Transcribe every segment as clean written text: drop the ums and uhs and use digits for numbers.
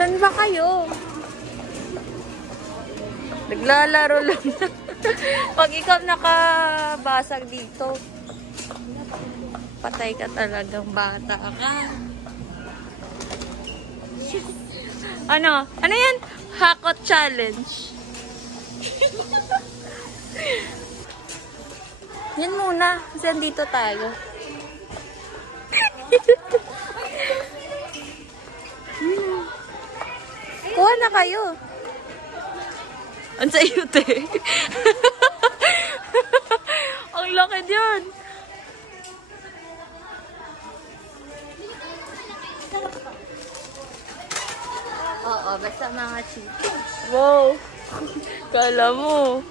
Saan ba kayo? Naglalaro lang na. Pag ikaw nakabasag dito, patay ka talagang bata ka. Ano? Ano yan? Hakot challenge. Yan muna. Kasi andito tayo. Kuha na kayo. Ang sa iyo, te. Ang laki diyan. Oo, basta mga chips. Wow. Kala mo.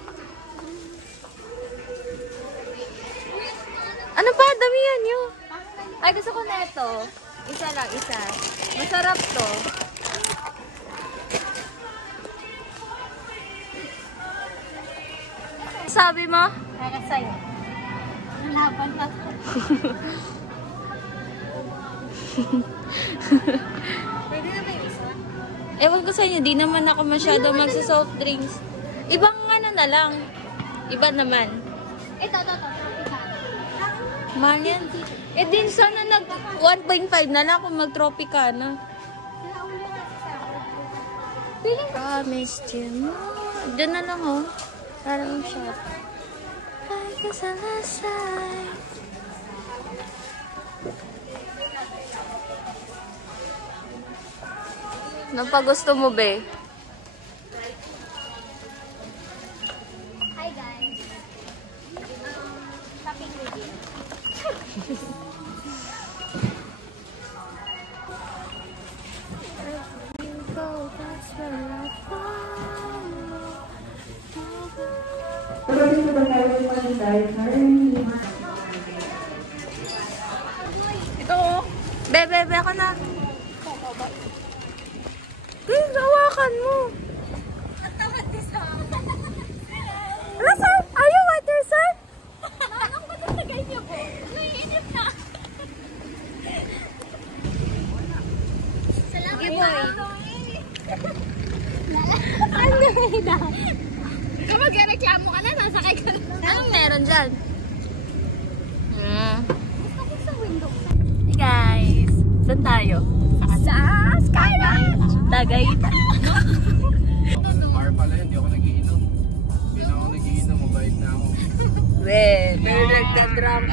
Ano pa? Damihan nyo. Ay, gusto ko na ito. Isa lang, isa. Masarap to. Sabi mo? Para sa'yo. Laban na to. Pwede na ba yung isa? Ewan ko sa inyo, di naman ako masyado magsa-soft drinks. Ibang ano na lang. Iba naman. Ito. Mahal yan. Eh din sana nag 1.5 na lang kung mag-Tropicana. Promised you more. Diyan na lang oh. Parang shop. Like a last time. Napagusto mo be? Hi guys. Shopping with you. Ito oh. Bebe ako na. Hawakan mo. Ang tamad ko sa... Ano sir? Are you water sir? Anong matatagay niyo po? Naiinip na. Salamat po. Ano na? Kapag reklamo ka na, nasakay ka na. Anong meron dyan? Gusto ko sa window. Hey guys. Saan tayo? Sa Skyline! Tagaytay. Bar pala yun, hindi ako nagiinom. Hindi na ako nagiinom, mabait na ako. Pero nagka-drum.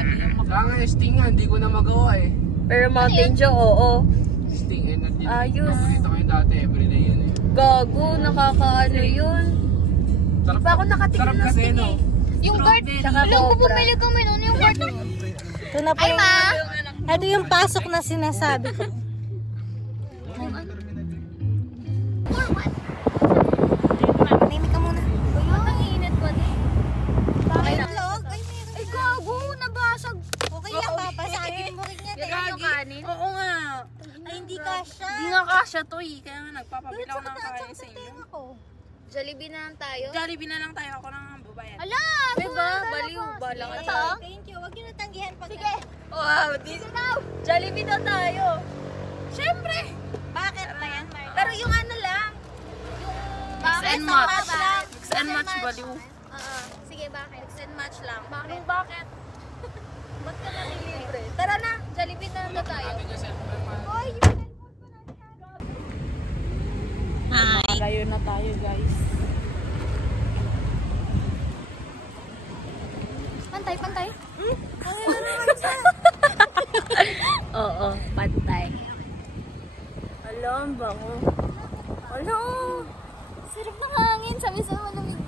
Kaya nga yung Sting nga, hindi ko na magawa eh. Pero Mountain Dew, oo. Sting, energy. Ayos. Paborito ko yung dati, everyday yun eh. Gago, nakakaano yun. Sarap, Pa ako nakatingin sarap ng kasi Sting no? eh. Yung guard, Tsaka alam ko Cobra. bumili kami nun, yung guard. Ito na po Ay, ma! Ito yung pasok na sinasabi ko. Manimik ka muna. Ang init pa din. Bakit? Vlog? Ay, gago, nabasag. Okay lang, papasagin mo rin yan. Yung kanin? Oo nga. Ay, hindi kasha. Hindi nga kasya to eh. Kaya nga nagpapabila ako ng kain sa inyo. Jollibee na lang tayo. Jollibee na lang tayo. Ako nang babayan. Ala! Diba? Baliw. Bala ka Ito? dyan. Thank you. Huwag yung natanggihan pag... Sige. Wow, Jollibee na tayo. Siyempre! Bakit na yan, Mark? Pero yung ano lang. Mix and match. Mix and match baliw. Sige, bakit? Mix and match lang. Bakit? Bakit? Ba't ka nalilibre? Tara na, Jollibee na lang tayo. Layo na tayo guys. Pantay. Oo, pantay. Ala, ang bango. Ala, Sarap ng hangin. Sabi sa malamig.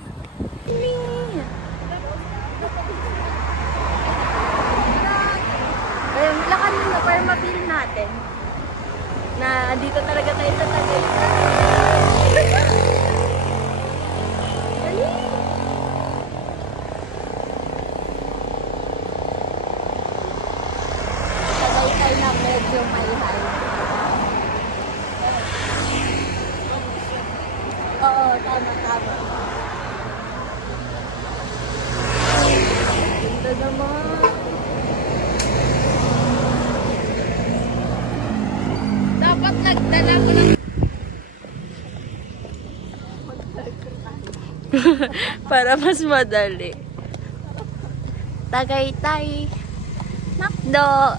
Kaya lakan mo na para ma-feel natin na dito talaga tayo sa Tagaytay. Dali! Tagaytay na medyo may high. Oo, tama. Ganda naman. Dapat nagdala ko ng... Para mas madali. Tagaytay. Macdo.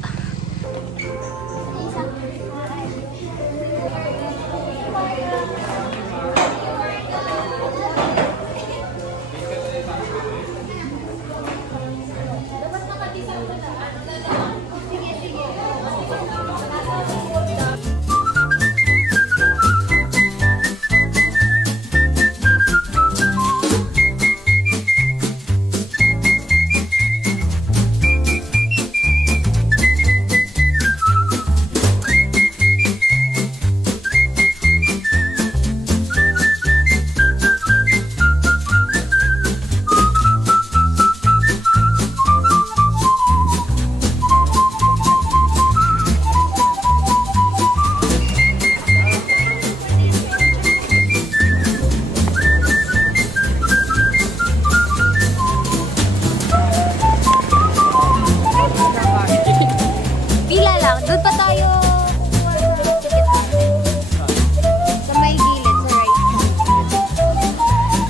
Pila lang. Doon pa tayo. Sa may gilid, sa right.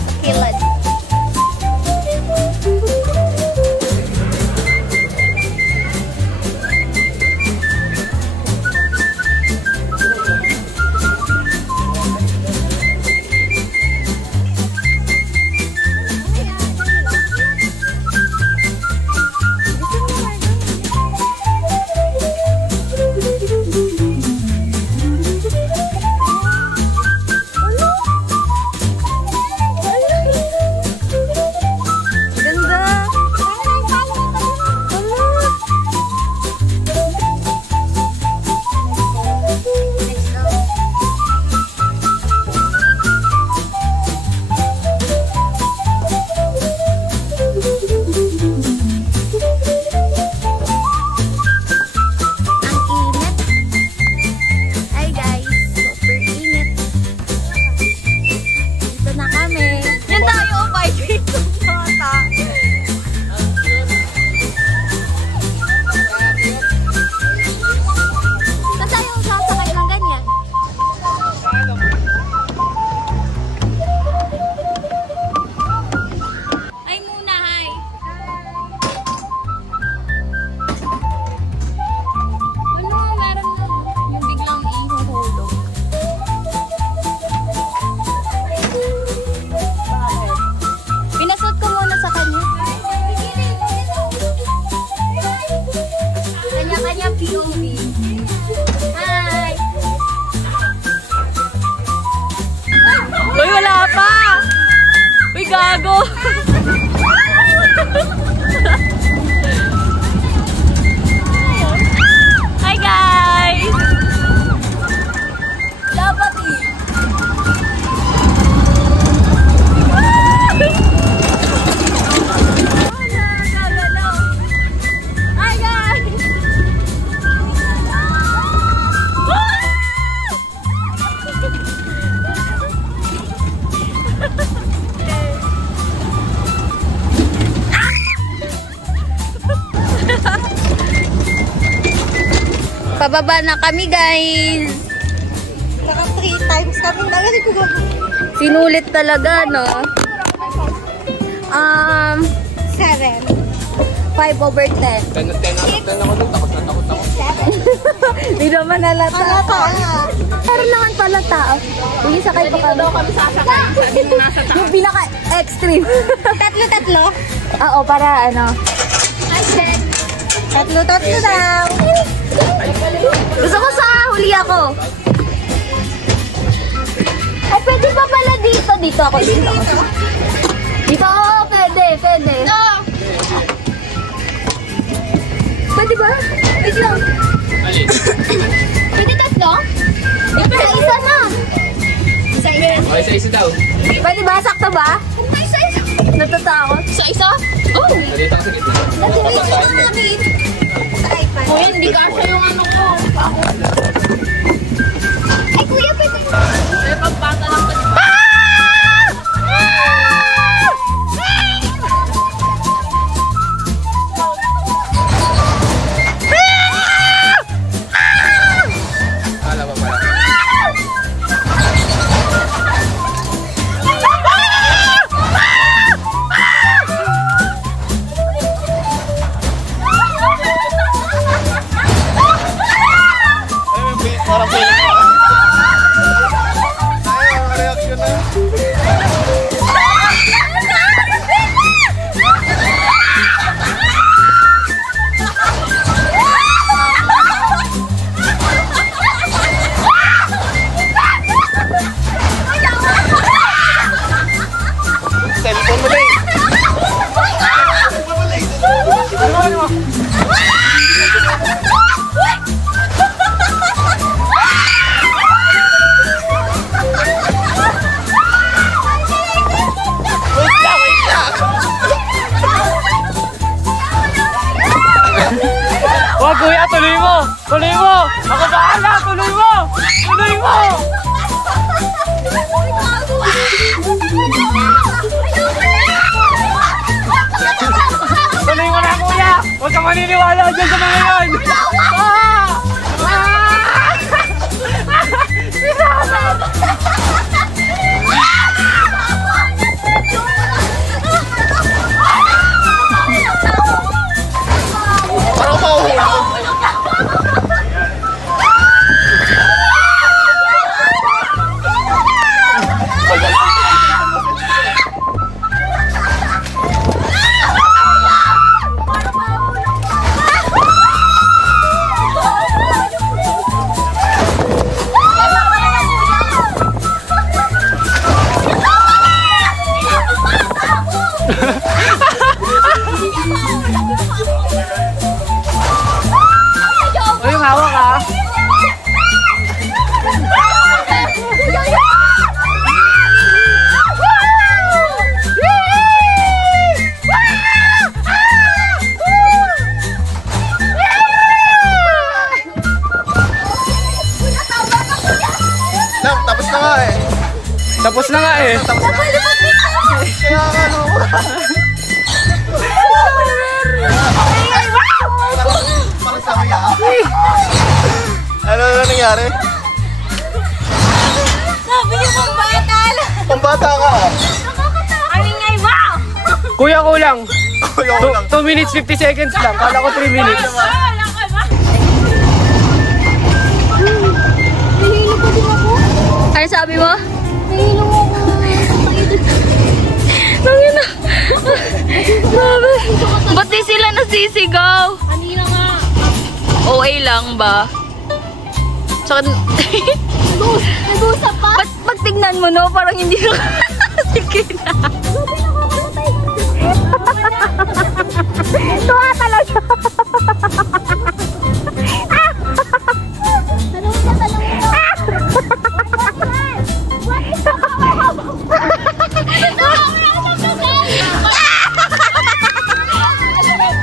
Sa kilid. gago. Hi guys. Dapat Hi guys. Pababa na kami, guys. Naka 3 times kami nalagay. Sinulit talaga, no? 7. 5/10. 10 ako dun, takot na takot ako. 7. Hindi naman halata. Halata. Meron naman pala tao. Yung sakay pa kami. Kami sasakay. Sabi mo nasa taas. Yung pinaka-extreme. Tatlo. Oo, para ano. Tatlo daw. Gusto ko sa huli ako. Ay, pwede pa pala dito. Dito ako. Dito. Dito, oo, pwede. Pwede ba? Wait lang. Alin? Pwede tatlo? Isa na. O, isa-isa daw. Pwede ba? Sakto ba? Natatakot. Isa? Oh! Nandito ako sa gitna. Kuya, hindi kasha yung ano ko. Ay, kuya, pwede. May pagbata lang sa Kala pa pala. Parang feeling ko. Ay, ang reaction na. Cellphone mo lang. Wag kuya, tuloy mo! Tuloy mo! Ako bahala! Tuloy mo! Tuloy mo! Tuloy mo na kuya! Huwag kang maniniwala dyan sa mga yan! Parang mauhula. Uy, hawak ha! Nam, tapos na nga eh. Tapos na nga eh! Kaya nga no. Parang saya. Ano na nangyari? Sabi niyo pang bata. Pambata ka. Ang ingay, wow! Kuya, kulang! Kuya ko lang. 2 minutes 50 seconds lang. Kala ko 3 minutes. Nahihilo pa din ako. Ano sabi mo? Nahihilo ako. Nangina. Sabi. Ba't di sila nasisigaw? Kanina nga. OA lang ba? Tsaka, Nag-usap pa. ba't pag tignan mo no, parang hindi na sige na. Tuwa talaga.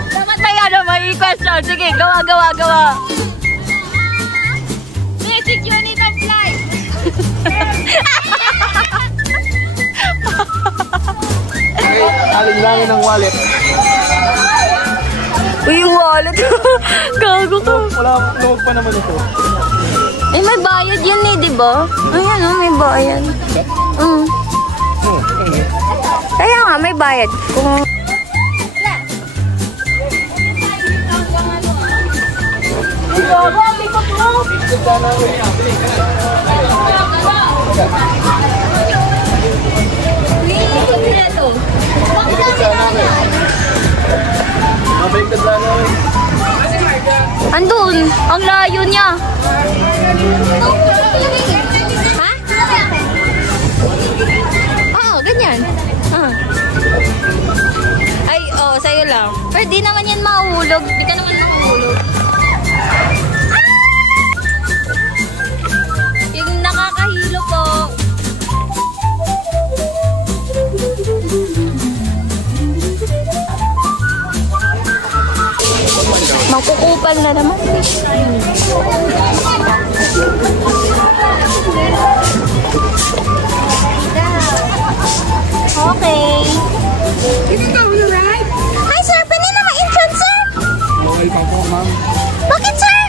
Dapat may ano, may question. Sige, gawa. Basic unit of life. Aling-langin ng wallet. Uy, yung wallet. Gago ka. Wala, luwag pa naman ito. Eh, may bayad yan eh, di ba? Ayan oh, may bayad. Kaya nga, may bayad. Kung... Mabaliktad sana eh. Andun, ang layo niya. Ha? Oo, ganyan. Ay, sa'yo lang. Pero di naman yan mahulog. Di ka naman mahulog. Yung nakakahilo po. Magkukupal na naman. Okay. Hi, sir. Pwede na ma-entrance, sir? Bakit, sir?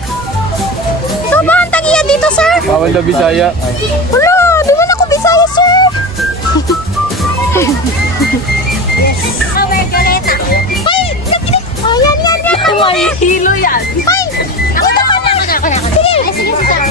Ito ba ang tagiya dito, sir? Bawal na Bisaya. Wala, di man ako Bisaya, sir. Our Violeta. Ay, nakinig. Oh, yan. May hilo yan. Ay, ito ka na. Sige. Ay, sige, sir.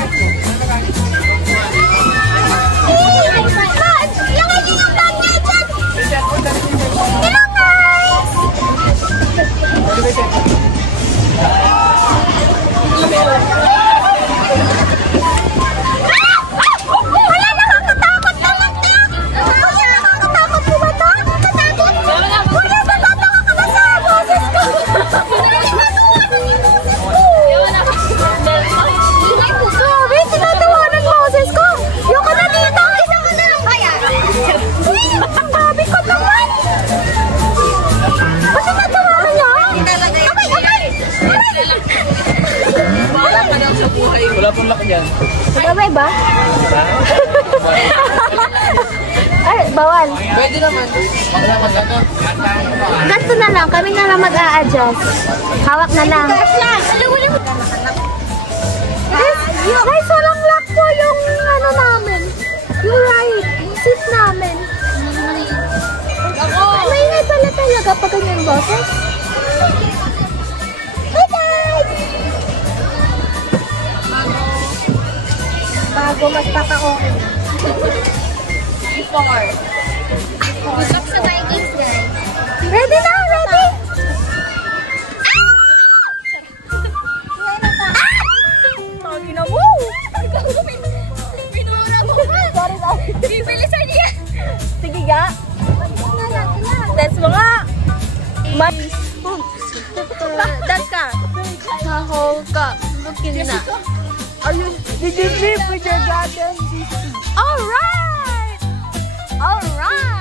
ba? Ay, bawal. Pwede naman. Maglakad ka to. Ganito na lang, kami na lang mag-a-adjust. Hawak na lang. Guys, walang lock po yung ano namin. Yung right, seat namin. Maingay pala talaga pag ganyan boses. Hi guys! Bago magpaka-okay. Good luck sa Vikings, guys. Ready na, ready? Pinura mo pa. Bibilisan niya. Sige ga. Test mo nga. Dance ka. Tahol ka. Looking na. Did you sleep with your goddamn DC? Alright! Alright!